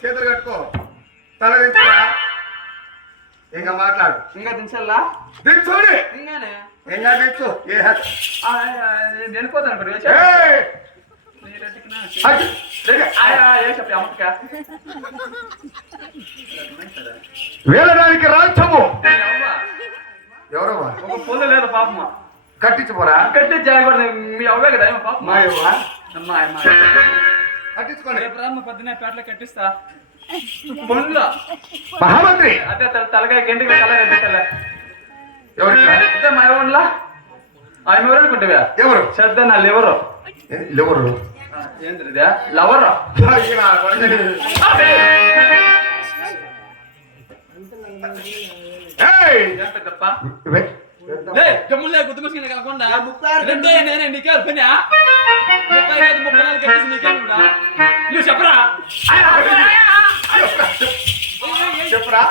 చేతులు కట్టుకో తల దించురా ఇంకా మాట్లాడు ఇంకా దించల్లా దించుడి ఇంకానే ఇంకా దించు వెళ్ళిపోతాను వేలడానికి రాజ్యము ఎవరమ్మా ఒక పొందు లేదు పాపమ్మ కట్టించుకోరా కట్టించాలి మీ అవ్వే కదా పాప మా ఇవ్వా అమ్మా కట్టించుకోండి రేపు రామ్మ పొద్దున్నే పేటలో కట్టిస్తా పొండ్లో మహామంత్రి అదే తలకాయ గంటికి తలకాయ పెట్టాలి ఎవరికి మా ఇవ్వలా ఆయన ఎవరు అనుకుంటావా ఎవరు శ్రద్ధ నా లివరు ఎవరు ఏంద్రిదా లవరు తప్ప జమ్ములే గుర్తు మసుకుని కలగకుండా రెండే నేనే నీకే పని 35-34 కట్టేసి నీకే నువ్వు చెప్పరా చెప్పరా